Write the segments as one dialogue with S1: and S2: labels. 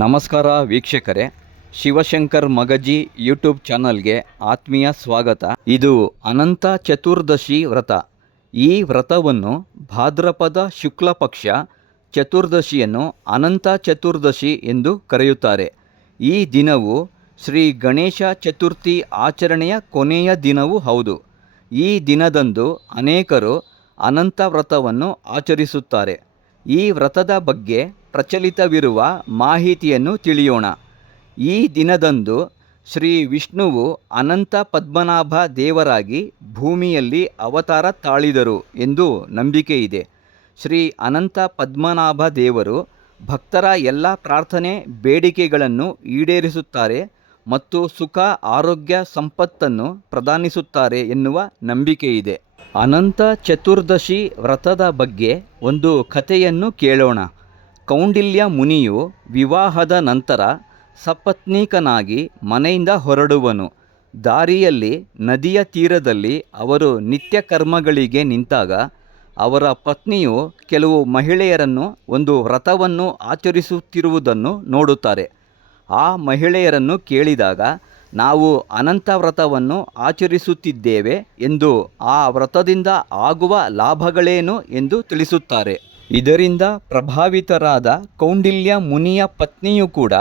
S1: ನಮಸ್ಕಾರ ವೀಕ್ಷಕರೇ, ಶಿವಶಂಕರ್ ಮಗಜಿ ಯೂಟ್ಯೂಬ್ ಚಾನಲ್ಗೆ ಆತ್ಮೀಯ ಸ್ವಾಗತ. ಇದು ಅನಂತ ಚತುರ್ದಶಿ ವ್ರತ. ಈ ವ್ರತವನ್ನು ಭಾದ್ರಪದ ಶುಕ್ಲ ಪಕ್ಷ ಚತುರ್ದಶಿಯನ್ನು ಅನಂತ ಚತುರ್ದಶಿ ಎಂದು ಕರೆಯುತ್ತಾರೆ. ಈ ದಿನವು ಶ್ರೀ ಗಣೇಶ ಚತುರ್ಥಿ ಆಚರಣೆಯ ಕೊನೆಯ ದಿನವೂ ಹೌದು. ಈ ದಿನದಂದು ಅನೇಕರು ಅನಂತ ವ್ರತವನ್ನು ಆಚರಿಸುತ್ತಾರೆ. ಈ ವ್ರತದ ಬಗ್ಗೆ ಪ್ರಚಲಿತವಿರುವ ಮಾಹಿತಿಯನ್ನು ತಿಳಿಯೋಣ. ಈ ದಿನದಂದು ಶ್ರೀ ವಿಷ್ಣುವು ಅನಂತ ಪದ್ಮನಾಭ ದೇವರಾಗಿ ಭೂಮಿಯಲ್ಲಿ ಅವತಾರ ತಾಳಿದರು ಎಂದು ನಂಬಿಕೆ ಇದೆ. ಶ್ರೀ ಅನಂತ ಪದ್ಮನಾಭ ದೇವರು ಭಕ್ತರ ಎಲ್ಲ ಪ್ರಾರ್ಥನೆ, ಬೇಡಿಕೆಗಳನ್ನು ಈಡೇರಿಸುತ್ತಾರೆ ಮತ್ತು ಸುಖ, ಆರೋಗ್ಯ, ಸಂಪತ್ತನ್ನು ಪ್ರದಾನಿಸುತ್ತಾರೆ ಎನ್ನುವ ನಂಬಿಕೆ ಇದೆ. ಅನಂತ ಚತುರ್ದಶಿ ವ್ರತದ ಬಗ್ಗೆ ಒಂದು ಕಥೆಯನ್ನು ಕೇಳೋಣ. ಕೌಂಡಿಲ್ಯ ಮುನಿಯು ವಿವಾಹದ ನಂತರ ಸಪತ್ನೀಕನಾಗಿ ಮನೆಯಿಂದ ಹೊರಡುವನು. ದಾರಿಯಲ್ಲಿ ನದಿಯ ತೀರದಲ್ಲಿ ಅವರು ನಿತ್ಯ ಕರ್ಮಗಳಿಗೆ ನಿಂತಾಗ ಅವರ ಪತ್ನಿಯು ಕೆಲವು ಮಹಿಳೆಯರನ್ನು ಒಂದು ವ್ರತವನ್ನು ಆಚರಿಸುತ್ತಿರುವುದನ್ನು ನೋಡುತ್ತಾರೆ. ಆ ಮಹಿಳೆಯರನ್ನು ಕೇಳಿದಾಗ, ನಾವು ಅನಂತ ವ್ರತವನ್ನು ಆಚರಿಸುತ್ತಿದ್ದೇವೆ ಎಂದು ಆ ವ್ರತದಿಂದ ಆಗುವ ಲಾಭಗಳೇನು ಎಂದು ತಿಳಿಸುತ್ತಾರೆ. ಇದರಿಂದ ಪ್ರಭಾವಿತರಾದ ಕೌಂಡಿಲ್ಯ ಮುನಿಯ ಪತ್ನಿಯು ಕೂಡ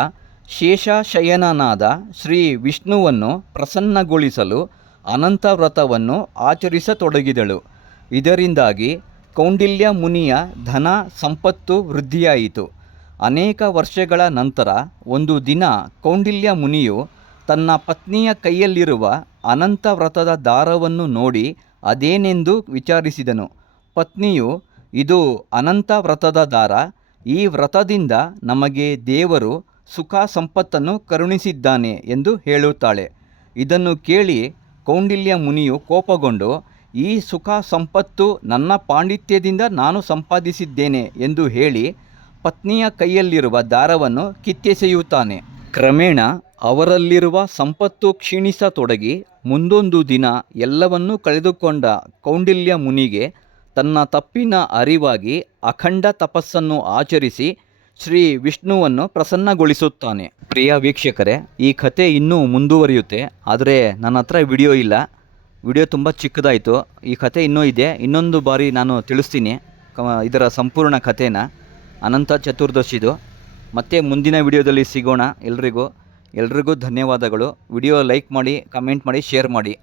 S1: ಶೇಷಶಯನನಾದ ಶ್ರೀ ವಿಷ್ಣುವನ್ನು ಪ್ರಸನ್ನಗೊಳಿಸಲು ಅನಂತ ವ್ರತವನ್ನು ಆಚರಿಸತೊಡಗಿದಳು. ಇದರಿಂದಾಗಿ ಕೌಂಡಿಲ್ಯ ಮುನಿಯ ಧನ ಸಂಪತ್ತು ವೃದ್ಧಿಯಾಯಿತು. ಅನೇಕ ವರ್ಷಗಳ ನಂತರ ಒಂದು ದಿನ ಕೌಂಡಿಲ್ಯ ಮುನಿಯು ತನ್ನ ಪತ್ನಿಯ ಕೈಯಲ್ಲಿರುವ ಅನಂತ ವ್ರತದ ದಾರವನ್ನು ನೋಡಿ ಅದೇನೆಂದು ವಿಚಾರಿಸಿದನು. ಪತ್ನಿಯು ಇದು ಅನಂತ ವ್ರತದ ದಾರ. ಈ ವ್ರತದಿಂದ ನಮಗೆ ದೇವರು ಸುಖ ಸಂಪತ್ತನ್ನು ಕರುಣಿಸಿದ್ದಾನೆ ಎಂದು ಹೇಳುತ್ತಾಳೆ. ಇದನ್ನು ಕೇಳಿ ಕೌಂಡಿಲ್ಯ ಮುನಿಯು ಕೋಪಗೊಂಡು, ಈ ಸುಖ ಸಂಪತ್ತು ನನ್ನ ಪಾಂಡಿತ್ಯದಿಂದ ನಾನು ಸಂಪಾದಿಸಿದ್ದೇನೆ ಎಂದು ಹೇಳಿ ಪತ್ನಿಯ ಕೈಯಲ್ಲಿರುವ ದಾರವನ್ನು ಕಿತ್ತೆಸೆಯುತ್ತಾನೆ. ಕ್ರಮೇಣ ಅವರಲ್ಲಿರುವ ಸಂಪತ್ತು ಕ್ಷೀಣಿಸತೊಡಗಿ ಮುಂದೊಂದು ದಿನ ಎಲ್ಲವನ್ನೂ ಕಳೆದುಕೊಂಡ ಕೌಂಡಿಲ್ಯ ಮುನಿಗೆ ತನ್ನ ತಪ್ಪಿನ ಅರಿವಾಗಿ ಅಖಂಡ ತಪಸ್ಸನ್ನು ಆಚರಿಸಿ ಶ್ರೀ ವಿಷ್ಣುವನ್ನು ಪ್ರಸನ್ನಗೊಳಿಸುತ್ತಾನೆ. ಪ್ರಿಯ ವೀಕ್ಷಕರೇ, ಈ ಕತೆ ಇನ್ನೂ ಮುಂದುವರಿಯುತ್ತೆ, ಆದರೆ ನನ್ನ ಹತ್ರ ವಿಡಿಯೋ ಇಲ್ಲ. ವಿಡಿಯೋ ತುಂಬ ಚಿಕ್ಕದಾಯಿತು. ಈ ಕತೆ ಇನ್ನೂ ಇದೆ. ಇನ್ನೊಂದು ಬಾರಿ ನಾನು ತಿಳಿಸ್ತೀನಿ ಇದರ ಸಂಪೂರ್ಣ ಕಥೆನ. ಅನಂತ ಚತುರ್ದಶಿದು. ಮತ್ತೆ ಮುಂದಿನ ವಿಡಿಯೋದಲ್ಲಿ ಸಿಗೋಣ ಎಲ್ರಿಗೂ. ಎಲ್ರಿಗೂ ಧನ್ಯವಾದಗಳು. ವಿಡಿಯೋ ಲೈಕ್ ಮಾಡಿ, ಕಮೆಂಟ್ ಮಾಡಿ, ಶೇರ್ ಮಾಡಿ.